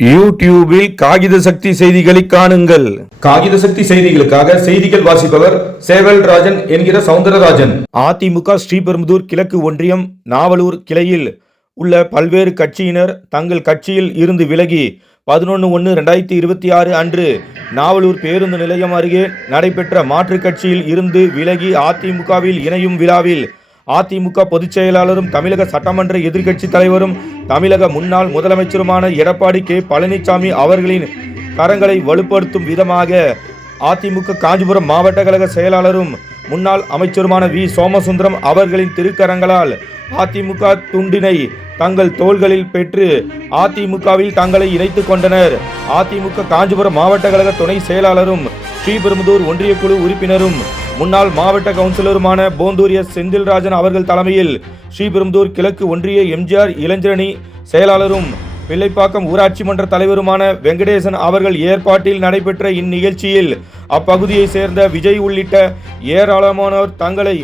யூடியூபில் காகித சக்தி செய்திகளை காணுங்கள். காகித சக்தி செய்திகளுக்காக செய்திகள் வாசிப்பவர் சேவல் ராஜன் என்கிற சவுந்தரராஜன். அதிமுக ஸ்ரீபெரும்புதூர் கிழக்கு ஒன்றியம் நாவலூர் கிளையில் உள்ள பல்வேறு கட்சியினர் தங்கள் கட்சியில் இருந்து விலகி பதினொன்று ஒன்று ரெண்டாயிரத்தி இருபத்தி ஆறு அன்று நாவலூர் பேருந்து நிலையம் அருகே நடைபெற்ற மாற்றுக் கட்சியில் இருந்து விலகி அதிமுகவில் இணையும் விழாவில் அதிமுக பொதுச் செயலாளரும் தமிழக சட்டமன்ற எதிர்க்கட்சித் தலைவரும் தமிழக முன்னாள் முதலமைச்சருமான எடப்பாடி கே. பழனிசாமி அவர்களின் கரங்களை வலுப்படுத்தும் விதமாக அதிமுக காஞ்சிபுரம் மாவட்ட கழக செயலாளரும் முன்னாள் அமைச்சருமான வி. சோமசுந்தரம் அவர்களின் திருக்கரங்களால் அதிமுக துண்டினை தங்கள் தோள்களில் பெற்று அதிமுகவில் தங்களை இணைத்துக் கொண்டனர். அதிமுக காஞ்சிபுரம் மாவட்ட கழக துணை செயலாளரும் ஸ்ரீபெரும்புதூர் ஒன்றிய குழு உறுப்பினரும் முன்னாள் மாவட்ட கவுன்சிலருமான போந்தூரிய செந்தில்ராஜன் அவர்கள் தலைமையில் ஸ்ரீபெரும்புதூர் கிழக்கு ஒன்றிய எம்ஜிஆர் இளைஞரணி செயலாளரும் பிள்ளைப்பாக்கம் ஊராட்சி மன்ற தலைவருமான வெங்கடேசன் அவர்கள் ஏற்பாட்டில் நடைபெற்ற இந்நிகழ்ச்சியில் அப்பகுதியை சேர்ந்த விஜய் உள்ளிட்ட ஏராளமானோர் தங்களை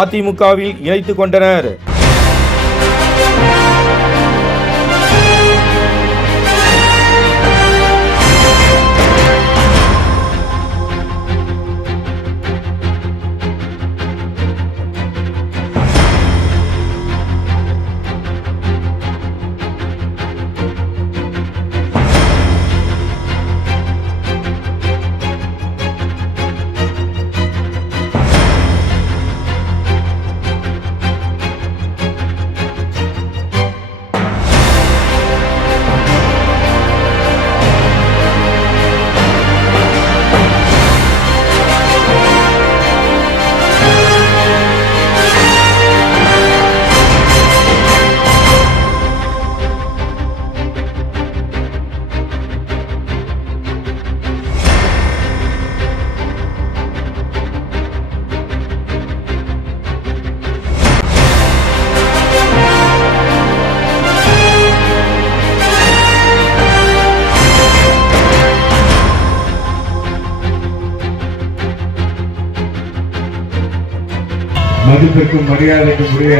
அதிமுகவில் இணைத்துக் கொண்டனர். மதிப்பிற்கும் மரியாதைக்கும் உரிய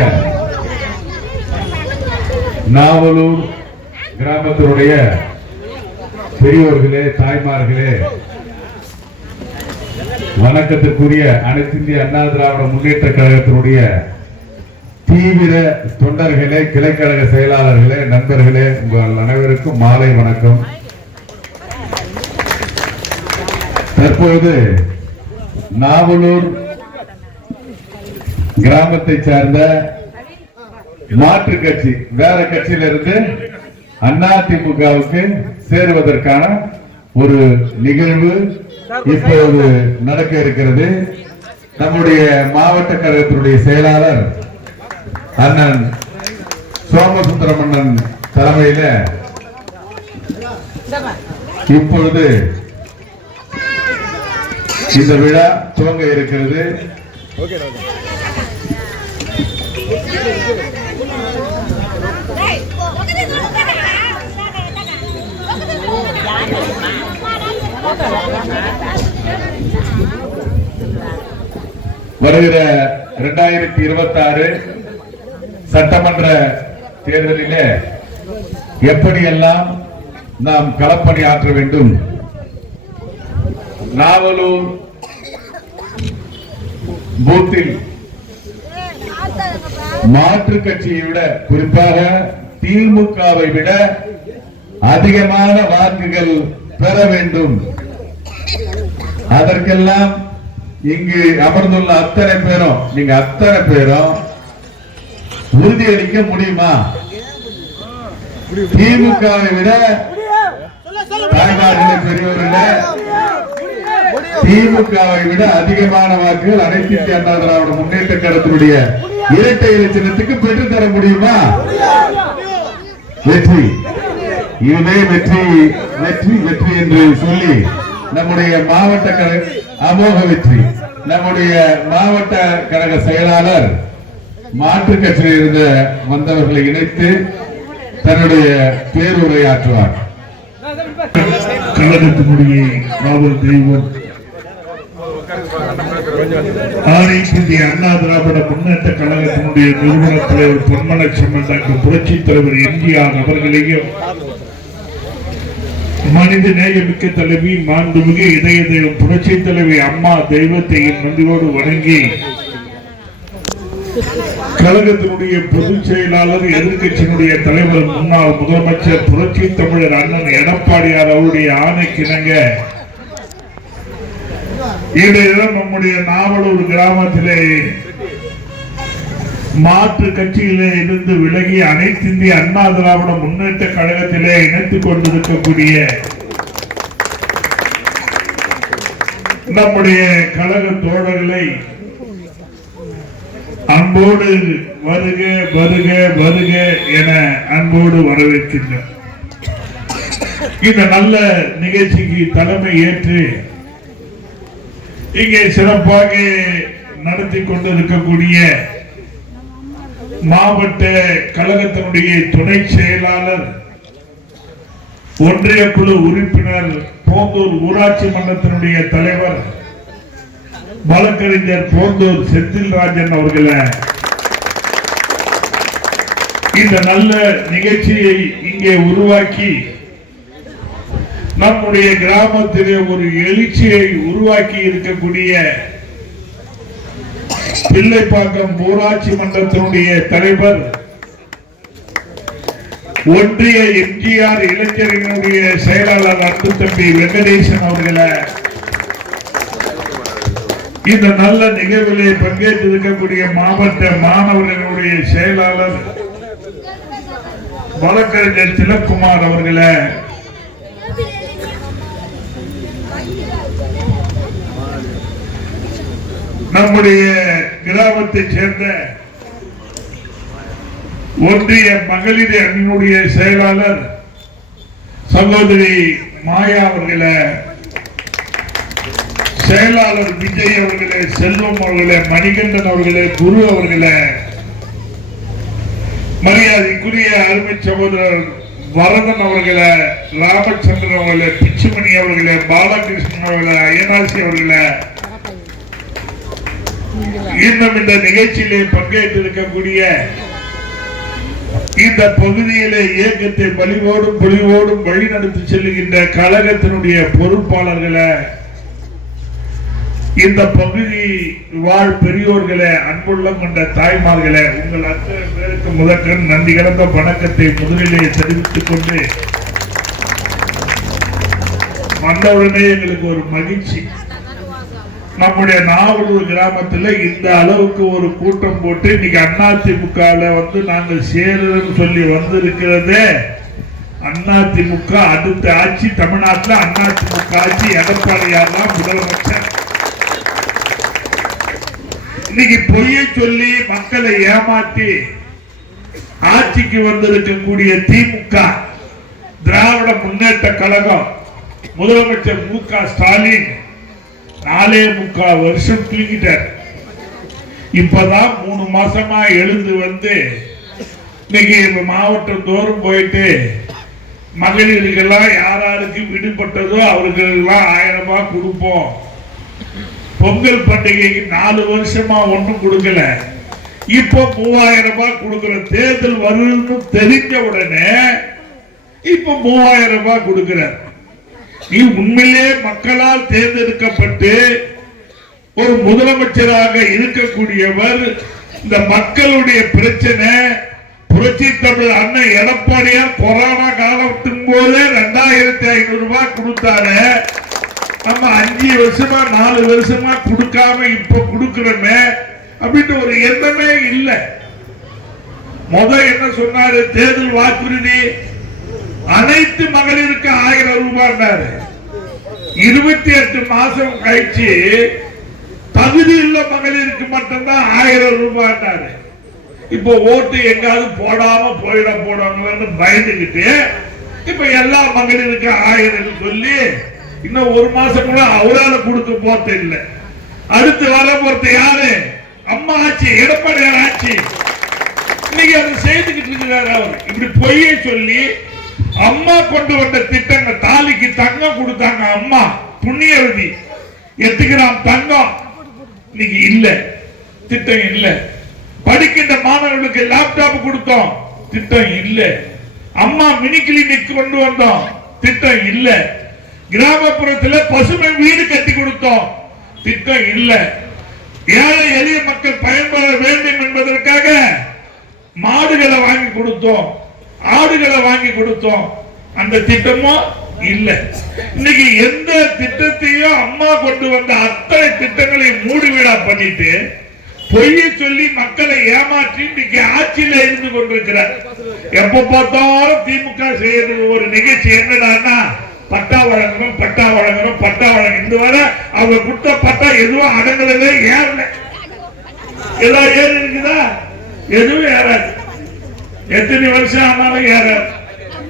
நாவலூர் கிராமத்தினுடைய பெரியோர்களே தாய்மார்களே வணக்கத்திற்குரிய அனைத்திந்திய அண்ணா திராவிட முன்னேற்ற கழகத்தினுடைய தீவிர தொண்டர்களே கிளைக்கழக செயலாளர்களே நண்பர்களே உங்கள் அனைவருக்கும் மாலை வணக்கம். தற்போது நாவலூர் கிராமத்தை சார்ந்த மாற்று கட்சி வேற கட்சியில இருந்து அதிமுகவுக்கு சேருவதற்கான ஒரு நிகழ்வு இப்போது நடக்க இருக்கிறது. நம்முடைய மாவட்ட கழகத்தினுடைய செயலாளர் அண்ணன் சோமசுந்தரமண்ணன் தலைமையில இப்பொழுது இந்த விழா துவங்க இருக்கிறது. வருகிற இரண்டாயிரத்தி இருபத்தி ஆறு சட்டமன்ற தேர்தலில் எப்படியெல்லாம் நாம் களப்பணி ஆற்ற வேண்டும்? நாவலூர் பூத்தில் மாற்று கட்சியை விட குறிப்பாக திமுகவை விட அதிகமான வாக்குகள் பெற வேண்டும். அதற்கெல்லாம் இங்கு அமர்ந்துள்ள அத்தனை பேரும் நீங்க அத்தனை பேரும் உறுதியளிக்க முடியுமா? திமுகவை விட தாய்மார்களே பெரியவர்களே திமுகவை விட அதிகமான வாக்குகள் அனைத்து அண்ணா திராவிட முன்னேற்ற கழகத்தினுடைய இரட்டை இலை சின்னத்துக்கு பெற்றுத் தர முடியுமா? வெற்றி. இதுவே வெற்றி வெற்றி வெற்றி என்று சொல்லி நம்முடைய மாவட்ட கழக அமோக வெற்றி. நம்முடைய மாவட்ட கழக செயலாளர் மாற்றுக் கட்சியில் இருந்த வந்தவர்களை இணைத்து தன்னுடைய பேருரையாற்றுவார். கழகத்தினுடைய காவல் தெய்வம் அனைத்து அண்ணா திராவிட முன்னேற்ற கழகத்தினுடைய நிறுவன தலைவர் பொன்மலட்சுமன் டாக்டர் புரட்சி தலைவர் எம்ஜிஆர் அவர்களையும் மனித நேயமிக்க தலைவி மாண்புமிகு இதய தெய்வம் புரட்சி தலைவி அம்மா தெய்வத்தையும் நன்றியோடு வணங்கி கழகத்தினுடைய பொதுச் செயலாளர் எதிர்கட்சியினுடைய தலைவர் முன்னாள் முதலமைச்சர் புரட்சி தமிழர் அண்ணன் எடப்பாடியார் அவருடைய ஆணைக்கிணங்க இன்றைய நம்முடைய நாவலூர் கிராமத்திலே மாற்று கட்சியிலே இருந்து விலகி அனைத்து இந்திய அண்ணா திராவிட முன்னேற்ற கழகத்திலே இணைத்துக் கொண்டிருக்கக்கூடிய நம்முடைய கழக தோழர்களை அன்போடு வருக வருக வருக என அன்போடு வரவேற்கின்றோம் இந்த நல்ல நிகழ்ச்சிக்கு தலைமை ஏற்று இங்கே சிறப்பாக நடத்தி கொண்டிருக்கக்கூடிய மாவட்ட கழகத்தினுடைய துணை செயலாளர் ஒன்றிய குழு உறுப்பினர் போந்தூர் ஊராட்சி மன்றத்தினுடைய தலைவர் வழக்கறிஞர் போந்தூர் செந்தில்ராஜன் அவர்களை. இந்த நல்ல நிகழ்ச்சியை இங்கே உருவாக்கி நம்முடைய கிராமத்திலே ஒரு எழுச்சியை உருவாக்கி இருக்கக்கூடிய பிள்ளைப்பாக்கம் ஊராட்சி மன்றத்தினுடைய தலைவர் ஒன்றிய எம்ஜிஆர் இளைஞரினுடைய செயலாளர் அன்பு தம்பி வெங்கடேசன் அவர்களை இந்த நல்ல நிகழ்விலே பங்கேற்றிருக்கக்கூடிய மாவட்ட மாணவர்களுடைய செயலாளர் வழக்கறிஞர் திலக்குமார் அவர்களை நம்முடைய கிராமத்தை சேர்ந்த ஒன்றிய மகளிர் அணியினுடைய செயலாளர் சகோதரி மாயா அவர்களை செயலாளர் விஜய் அவர்களே செல்வம் அவர்களே மணிகண்டன் அவர்களே குரு அவர்களே மரியாதைக்குரிய அருமை சகோதரர் வரதன் அவர்களை ராமச்சந்திரன் அவர்களே பிச்சுமணி அவர்களே பாலகிருஷ்ணன் அவர்களே அயனாசி அவர்களே இன்னும் இந்த நிகழ்ச்சியிலே பங்கேற்றிருக்கக்கூடிய இந்த பகுதியிலே இயக்கத்தை வலிவோடும் வழி நடத்தி செல்லுகின்ற கழகத்தினுடைய பொறுப்பாளர்களை இந்த பகுதி வாழ் பெரியோர்களை அன்புள்ளம் கொண்ட தாய்மார்களை உங்கள் அத்தனை பேருக்கு முதற்கண் நன்றி கலந்த வணக்கத்தை முதலிலே தெரிவித்துக் கொண்டு வந்தவுடனே எங்களுக்கு ஒரு மகிழ்ச்சி. நம்முடைய நாவலூர் கிராமத்துல இந்த அளவுக்கு ஒரு கூட்டம் போட்டு இன்னைக்கு அதிமுகல வந்து நாங்கள் சேருன்னு சொல்லி வந்திருக்கிறதே. அதிமுக அடுத்த ஆட்சி தமிழ்நாட்டுல அதிமுக ஆட்சி எடப்பாடியார் தான் முதலமைச்சர். இன்னைக்கு பொய்யை சொல்லி மக்களை ஏமாற்றி ஆட்சிக்கு வந்திருக்கக்கூடிய திமுக திராவிட முன்னேற்ற கழகம் முதலமைச்சர் மு க ஸ்டாலின் நாலே முக்கால் வருஷம் தூங்கிட்டார். இப்பதான் மூணு மாசமா எழுந்து வந்து இன்னைக்கு மாவட்டம் தோறும் போயிட்டு மகளிருக்கெல்லாம் யார் யாருக்கு விடுபட்டதோ அவர்களுக்கெல்லாம் ஆயிரம் ரூபாய் கொடுப்போம். பொங்கல் பண்டிகைக்கு நாலு வருஷமா ஒன்றும் கொடுக்கல. இப்போ மூவாயிரம் ரூபாய் கொடுக்குற தேர்தல் வரும்னு தெரிஞ்ச உடனே இப்போ மூவாயிரம் ரூபாய் கொடுக்கிறார். நீ உண்மையிலே மக்களால் தேர்ந்தெடுக்கப்பட்டு ஒரு முதலமைச்சராக இருக்கக்கூடியவர் இந்த மக்களுடைய பிரச்சனை புரட்சி தமிழ் அண்ணன் எடப்பாடியார் கொரோனா காலத்தின் போதே ரெண்டாயிரத்தி ஐநூறு ரூபாய் கொடுத்தாரு. நம்ம அஞ்சு வருஷமா நாலு வருஷமா கொடுக்காம இப்ப கொடுக்கிறோமே அப்படின்னு ஒரு எண்ணமே இல்லை. முத என்ன சொன்னாரு? தேர்தல் வாக்குறுதி அனைத்து மகளிருக்கு ஆயிரம் ரூபாய் இருபத்தி எட்டு மாசம் கழிச்சு தகுதி உள்ள மகளிருக்கு மட்டும்தான் ஆயிரம் ரூபாய் இப்போ ஓட்டு எங்காவது போடாம போயிட போடாங்கன்னு பயந்துகிட்டு இப்ப எல்லா மகளிருக்கு ஆயிரம் சொல்லி இன்னும் ஒரு மாசம் கூட அவரால கொடுக்க போறது இல்லை. அடுத்து வர போறது யாரு? அம்மா ஆட்சி எடப்பாடியார் ஆட்சி. இன்னைக்கு அதை செய்துகிட்டு இருக்கிறார் அவர். இப்படி பொய்யை சொல்லி அம்மா கொண்டு வந்த திட்டங்கள் தாலிக்கு தங்கம் கொடுத்தாங்க அம்மா. புண்ணியவதி எட்டு கிராம் தங்கம். இன்னைக்கு இல்ல. திட்டம் இல்ல. படிக்கின்ற மாணவர்களுக்கு லேப்டாப் கொடுத்தோம். திட்டம் இல்ல. அம்மா மினி கிளினிக் கொண்டு வந்தோம். திட்டம் இல்ல. கிராமப்புறத்துல பசுமை வீடு கட்டி கொடுத்தோம். திட்டம் இல்ல. ஏழை எளிய மக்கள் பயன்பெற வேண்டும் என்பதற்காக மாடுகளை வாங்கி கொடுத்தோம். ஆடுகளை வாங்கி கொடுத்தோம். அந்த திட்டமும் இல்ல. இன்னைக்கு எந்த திட்டத்தையும் அம்மா கொண்டு வந்த அத்தனை திட்டங்களையும் மூடுவிடா பண்ணிட்டு பொய்ய சொல்லி மக்களை ஏமாற்றி இன்னைக்கு ஆட்சியில இருந்து கொண்டிருக்கிறார். எப்ப பார்த்தாலும் திமுக செய்யறது ஒரு நிகழ்ச்சி என்னடான்னா பட்டா வழங்கணும் பட்டா வழங்கணும் பட்டா வழங்கணும் இந்த வரை அவங்க கொடுத்த பட்டா எதுவும் அடங்கலவே ஏறல. எல்லாம் ஏறி இருக்குதா எதுவும் ஏறாது. எத்தனை வருஷம் ஆனாலும் ஏறாது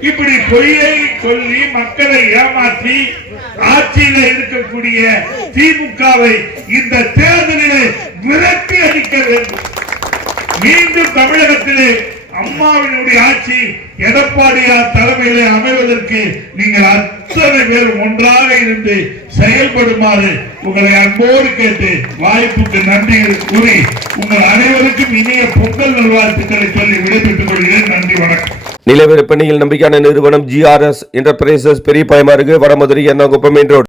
இப்படி பொய்யை சொல்லி மக்களை ஏமாற்றி ஆட்சியில இருக்கக்கூடிய திமுகவை இந்த தேர்தலில் விரட்டி அடிக்க வேண்டும். மீண்டும் தமிழகத்திலே அம்மாவினுடைய ஆட்சி எடப்பாடியார் தலைமையிலே அமைவதற்கு நீங்கள் அத்தனை பேரும் ஒன்றாக இருந்து செயல்படுமாறு உங்களை அன்போடு கேட்டு வாய்ப்புக்கு நன்றிகள் கூறி உங்கள் அனைவருக்கும் இனிய பொங்கல் நல்வாழ்த்துக்களை சொல்லி விடைபெற்றுக் கொள்கிறேன். நன்றி வணக்கம். நிலவிற்பனையில் நம்பிக்கையான நிறுவனம் ஜிஆர்எஸ் என்டர்பிரைசஸ் பெரிய பயமாறுகு வடமதுரை எர்ணாகுப்பம் மெயின் ரோடு.